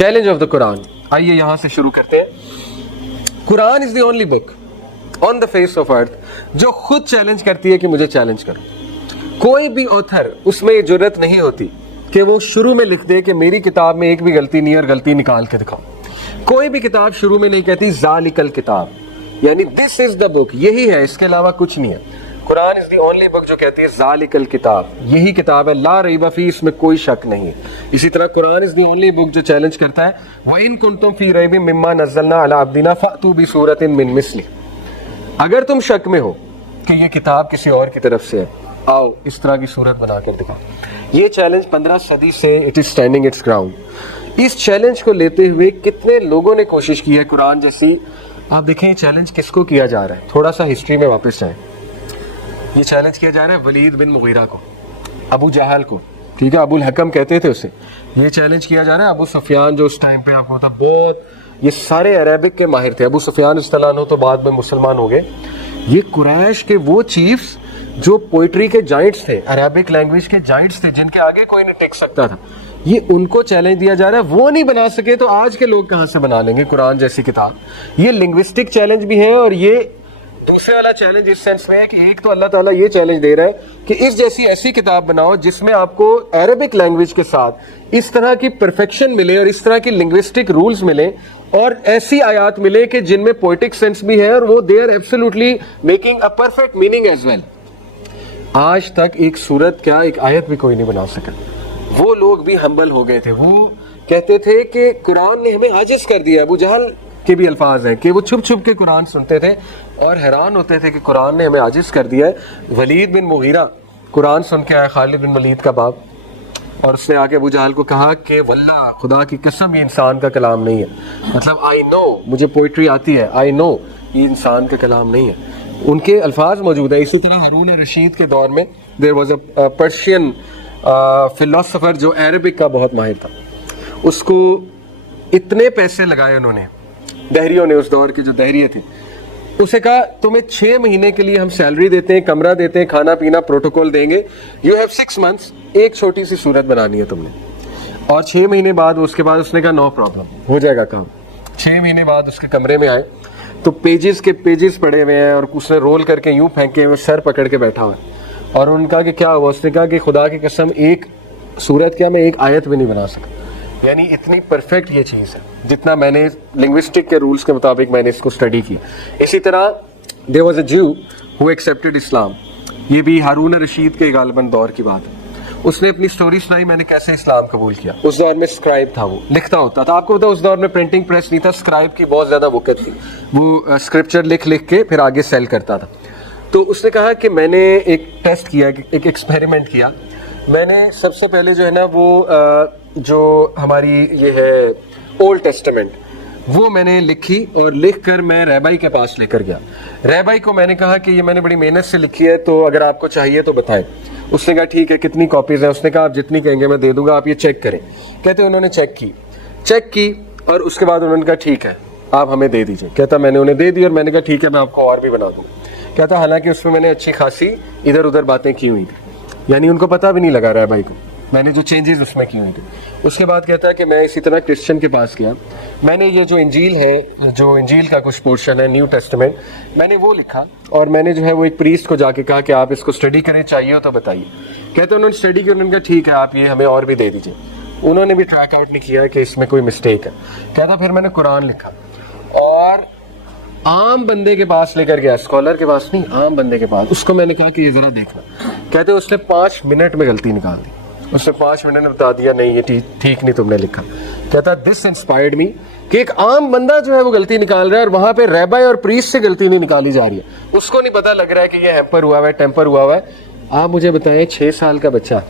Challenge of the Quran. आइए यहां से शुरू करते हैं। Quran is the only book on the face of earth जो खुद चैलेंज करती है कि मुझे चैलेंज करो। कोई भी ऑथर उसमें ये जुर्रत नहीं होती कि वो शुरू में लिख दे कि मेरी किताब में एक भी गलती नहीं है और गलती निकाल के दिखाओ। कोई भी किताब शुरू में नहीं कहती ज़ालिकल किताब, यानी दिस इज द बुक, यही है, इसके अलावा कुछ नहीं है। Quran is the only book जो कहती है ज़ालिकल किताब, यही किताब है, ला रैब फी, इसमें कोई शक नहीं है। इसी तरह Quran is the only book जो चैलेंज करता है व इन कुंतुम फी रैबिम मिम्मा नज़्ज़लना अला अब्दिना फ़अतू बिसूरतिन मिन मिस्ली, अगर तुम शक में हो कि ये किताब किसी और की तरफ से है, आओ इस तरह की सूरत बनाकर दिखाओ। ये चैलेंज 15 सदी से it is standing it's ground. इस चैलेंज को लेते हुए कितने लोगों ने कोशिश की है कुरान जैसी। आप देखें ये चैलेंज किसको किया जा रहा है, थोड़ा सा हिस्ट्री में वापस जाएं। ये चैलेंज किया जा रहा है वलीद बिन मुगीरा को, अबू जहल को, ठीक है, अबुल हकम कहते थे उसे। ये चैलेंज किया जा रहा है अबू सुफियान, जो उस टाइम पे आपको पता बहुत, ये सारे अरेबिक के माहिर थे। अबू सुफियान इस्लानो तो बाद में मुसलमान हो गए। ये कुरैश के वो चीफ्स जो पोइट्री के जाइंट्स थे, अरेबिक लैंग्वेज के जाइंट्स थे, जिनके आगे कोई नहीं टिक सकता था, ये उनको चैलेंज दिया जा रहा है। वो नहीं बना सके तो आज के लोग कहाँ से बना लेंगे कुरान जैसी किताब। ये लिंग्विस्टिक चैलेंज भी है और ये दूसरे वाला चैलेंज इस सेंस में है कि एक तो अल्लाह ताला ये चैलेंज दे रहा है कि इस जैसी ऐसी किताब बनाओ जिसमें आपको अरेबिक लैंग्वेज के साथ इस तरह की परफेक्शन मिले और इस तरह की लिंग्विस्टिक रूल्स मिले और ऐसी आयात मिले कि जिनमें पोएटिक सेंस भी है और वो they are absolutely making a perfect meaning as well. आज तक एक सूरत क्या, एक आयत भी कोई नहीं बना सका। वो लोग भी हम्बल हो गए थे, वो कहते थे कि कुरान ने हमें आजिज कर दिया। अबू जहल के भी अल्फाज हैं कि वो छुप छुप के कुरान सुनते थे और हैरान होते थे कि कुरान ने हमें आजिज कर दिया है। वलीद बिन मुगीरा कुरान सुन के आया, खालिद बिन वलीद का बाप, और उसने आके अबू जहल को कहा कि वल्लाह, खुदा की कसम, ये इंसान का कलाम नहीं है। मतलब आई नो, मुझे पोइट्री आती है, आई नो ये इंसान का कलाम नहीं है। उनके अल्फाज मौजूद है। इसी तरह हारून रशीद के दौर में there was a Persian philosopher जो अरबिक का बहुत माहिर था। उसको इतने पैसे लगाए उन्होंने, दहरियों ने, उस दौर के जो दहरिये थे, उसे कहा तुम्हें 6 महीने के लिए हम सैलरी देते हैं, कमरा देते हैं, खाना पीना प्रोटोकॉल देंगे, यू हैव 6 मंथ्स, एक छोटी सी सूरत बनानी है तुमने। और 6 महीने बाद उसके बाद उसने कहा नो प्रॉब्लम, हो जाएगा काम। 6 महीने बाद उसके कमरे में आए तो पेजेस के पेजेस पड़े हुए हैं और उसने रोल करके यूं फेंके हुए, सर पकड़ के बैठा हुआ है। और उनका कि क्या हुआ, उसने कहा कि खुदा की कसम एक सूरत क्या, मैं एक आयत भी नहीं बना सका। यानी इतनी परफेक्ट ये चीज़ है, जितना मैंने लिंग्विस्टिक के रूल्स के मुताबिक मैंने इसको स्टडी किया। इसी तरह देयर वाज अ ज्यू हु एक्सेप्टेड इस्लाम, ये भी हारून रशीद के गालिबन दौर की बात है। उसने अपनी स्टोरी सुनाई, मैंने कैसे इस्लाम कबूल किया। उस दौर में स्क्राइब था, वो लिखता होता था। आपको पता उस दौर में प्रिंटिंग प्रेस नहीं था, स्क्राइब की बहुत ज़्यादा वक़्त थी। वो स्क्रिप्चर लिख लिख के फिर आगे सेल करता था। तो उसने कहा कि मैंने एक टेस्ट किया, एक एक्सपेरिमेंट किया। मैंने सबसे पहले जो है ना वो जो हमारी ये है ओल्ड टेस्टामेंट, वो मैंने लिखी और लिख कर मैं रैबाई के पास लेकर गया। रैबाई को मैंने कहा कि ये मैंने बड़ी मेहनत से लिखी है, तो अगर आपको चाहिए तो बताएं। उसने कहा ठीक है, कितनी कॉपीज हैं? उसने कहा आप जितनी कहेंगे मैं दे दूंगा, आप ये चेक करें। कहते उन्होंने चेक की और उसके बाद उन्होंने कहा ठीक है आप हमें दे दीजिए। कहता मैंने उन्हें दे दी और मैंने कहा ठीक है मैं आपको और भी बना दूंगा। कहता हालांकि उसमें मैंने अच्छी खासी इधर उधर बातें की हुई थी, यानी उनको पता भी नहीं लगा रहा है भाई को मैंने जो चेंजेस उसमें की हुई थी। उसके बाद कहता है कि मैं इसी तरह क्रिश्चियन के पास गया, मैंने ये जो इंजील है, जो इंजील का कुछ पोर्शन है, न्यू टेस्टामेंट, मैंने वो लिखा और मैंने जो है वो एक प्रीस्ट को जाके कहा कि आप इसको स्टडी करें, चाहिए हो तो बताइए। कहते उन्होंने स्टडी की, उन्होंने कहा ठीक है आप ये हमें और भी दे दीजिए। उन्होंने भी ट्रैक आउट नहीं किया कि इसमें कोई मिस्टेक है। कहता फिर मैंने कुरान लिखा और आम बंदे के पास लेकर गया, स्कॉलर के पास नहीं, आम बंदे के पास। उसको मैंने कहा कि ये जरा देखना। कहते उसने 5 मिनट में गलती निकाल दी। उसने 5 मिनट में बता दिया नहीं ये ठीक नहीं तुमने लिखा। कहता दिस इंस्पायर्ड मी कि एक आम बंदा जो है वो गलती निकाल रहा है और वहां पे रैबाई और प्रीस्ट से गलती नहीं निकाली जा रही है। उसको नहीं पता लग रहा है कि ये हैम्पर हुआ है, टेम्पर हुआ है। आप मुझे बताएं 6 साल का बच्चा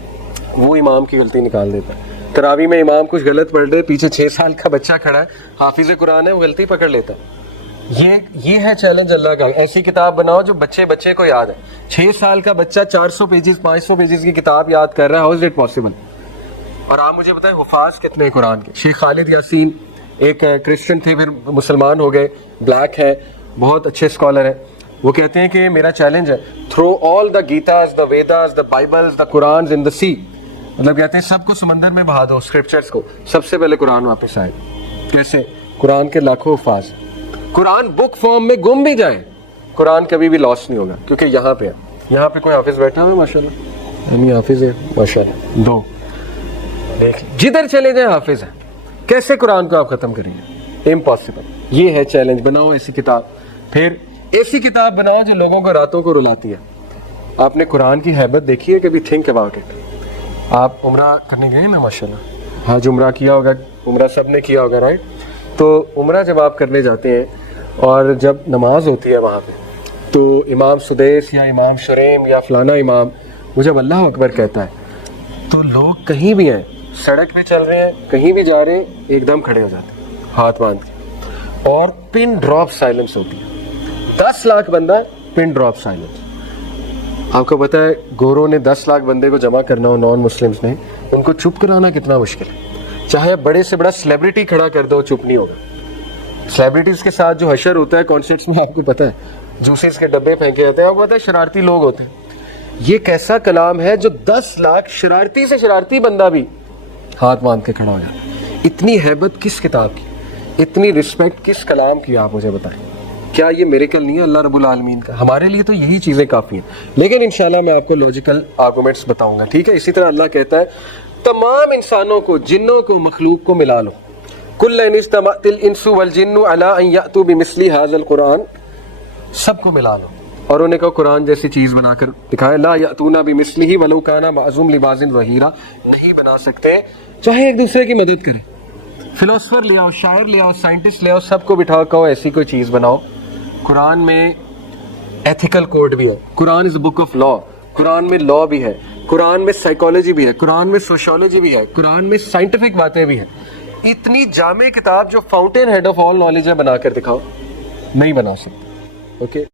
वो इमाम की गलती निकाल देता है। तरावी में इमाम कुछ गलत पढ़ रहे, पीछे 6 साल का बच्चा खड़ा है, हाफिज कुरान है, वो गलती पकड़ लेता है। ये है चैलेंज अल्लाह का। ऐसी किताब बनाओ जो बच्चे को याद है। 6 साल का बच्चा 400 पेजेस 500 पेजेस की किताब याद कर रहा है, हाउ इज इट पॉसिबल? और आप मुझे बताएं हुफाज कितने हैं कुरान के? शेख खालिद यासीन एक क्रिश्चियन थे, फिर मुसलमान हो गए, ब्लैक है, बहुत अच्छे स्कॉलर है। वो कहते हैं कि मेरा चैलेंज है, throw all the Gitas, the Vedas, the Bibles, the Quran in the sea, मतलब कहते हैं सबको समंदर में बहा दो, स्क्रिप्चर्स को, सबसे पहले कुरान वापस आए। कैसे? कुरान के लाखों अल्फाज, कुरान बुक फॉर्म में गुम भी जाए, कुरान कभी भी लॉस नहीं होगा, क्योंकि यहाँ पे है, यहाँ पे कोई हाफिज बैठा है माशाल्लाह, हम हाफिज है माशाल्लाह, दो देख, जिधर चले जाए हाफिज है। कैसे कुरान को आप खत्म करेंगे? इम्पॉसिबल। ये है चैलेंज। बनाओ ऐसी किताब, फिर ऐसी किताब बनाओ जो लोगों को रातों को रुलाती है। आपने कुरान की हैबत देखी है कभी? Think about it. आप उम्रा करने गए ना माशाल्लाह, हाँ जो उम्रा किया होगा, उम्रा सब ने किया होगा राइट? तो उम्रा जब आप करने जाते हैं और जब नमाज होती है वहाँ पे, तो इमाम सुदैस या इमाम शुरैम या फलाना इमाम वो जब अल्लाह अकबर कहता है, तो लोग कहीं भी हैं, सड़क पे चल रहे हैं, कहीं भी जा रहे हैं, एकदम खड़े हो जाते हैं हाथ बांध के, और पिन ड्रॉप साइलेंस होती है। 10 लाख बंदा, पिन ड्रॉप साइलेंस। आपको पता है गोरों ने 10 लाख बंदे को जमा करना हो, नॉन मुस्लिम्स ने, उनको चुप कराना कितना मुश्किल है। चाहे बड़े से बड़ा सेलिब्रिटी खड़ा कर दो, चुप नहीं होगा। सेलिब्रिटीज के साथ जो हशर होता है कॉन्सर्ट्स में, आपको पता है जूसेस के डब्बे फेंके जाते हैं, आपको पता है शरारती लोग होते हैं। ये कैसा कलाम है जो 10 लाख शरारती से शरारती बंदा भी हाथ बांध के खड़ा हो जाता है। इतनी हैबत किस किताब की, इतनी रिस्पेक्ट किस कलाम की, आप मुझे बताएं। क्या ये मिरेकल नहीं है अल्लाह रब्बुल आलमीन का? हमारे लिए तो यही चीज़ें काफ़ी हैं, लेकिन इंशाल्लाह मैं आपको लॉजिकल आर्गूमेंट्स बताऊंगा, ठीक है? इसी तरह अल्लाह कहता है तमाम इंसानों को, जिन्नों को, मखलूक को मिला लो। कुल्ल इन इज्तमाअतिल इंसु वल जिन्नु अला अन यअतू बिमिस्ली हाज़ल कुरान, सबको मिला लो और उन्हें कहो कुरान जैसी चीज़ बनाकर दिखाए। ला यअतूना बिमिस्लिही वलौ काना मअज़ूम लिबासिन ज़हीरा, नहीं बना सकते, चाहे एक दूसरे की मदद करें। फिलोसफर ले आओ, शायर ले आओ, साइंटिस्ट ले आओ, सबको बिठाओ, कहो ऐसी कोई चीज़ बनाओ। कुरान में एथिकल कोड भी है, Quran is a book of law, Quran में लॉ भी है, कुरान में साइकोलॉजी भी है, कुरान में सोशियोलॉजी भी है, कुरान में साइंटिफिक बातें भी हैं। इतनी जामे किताब जो fountain head of all knowledge है, बनाकर दिखाओ, नहीं बना सकते। ओके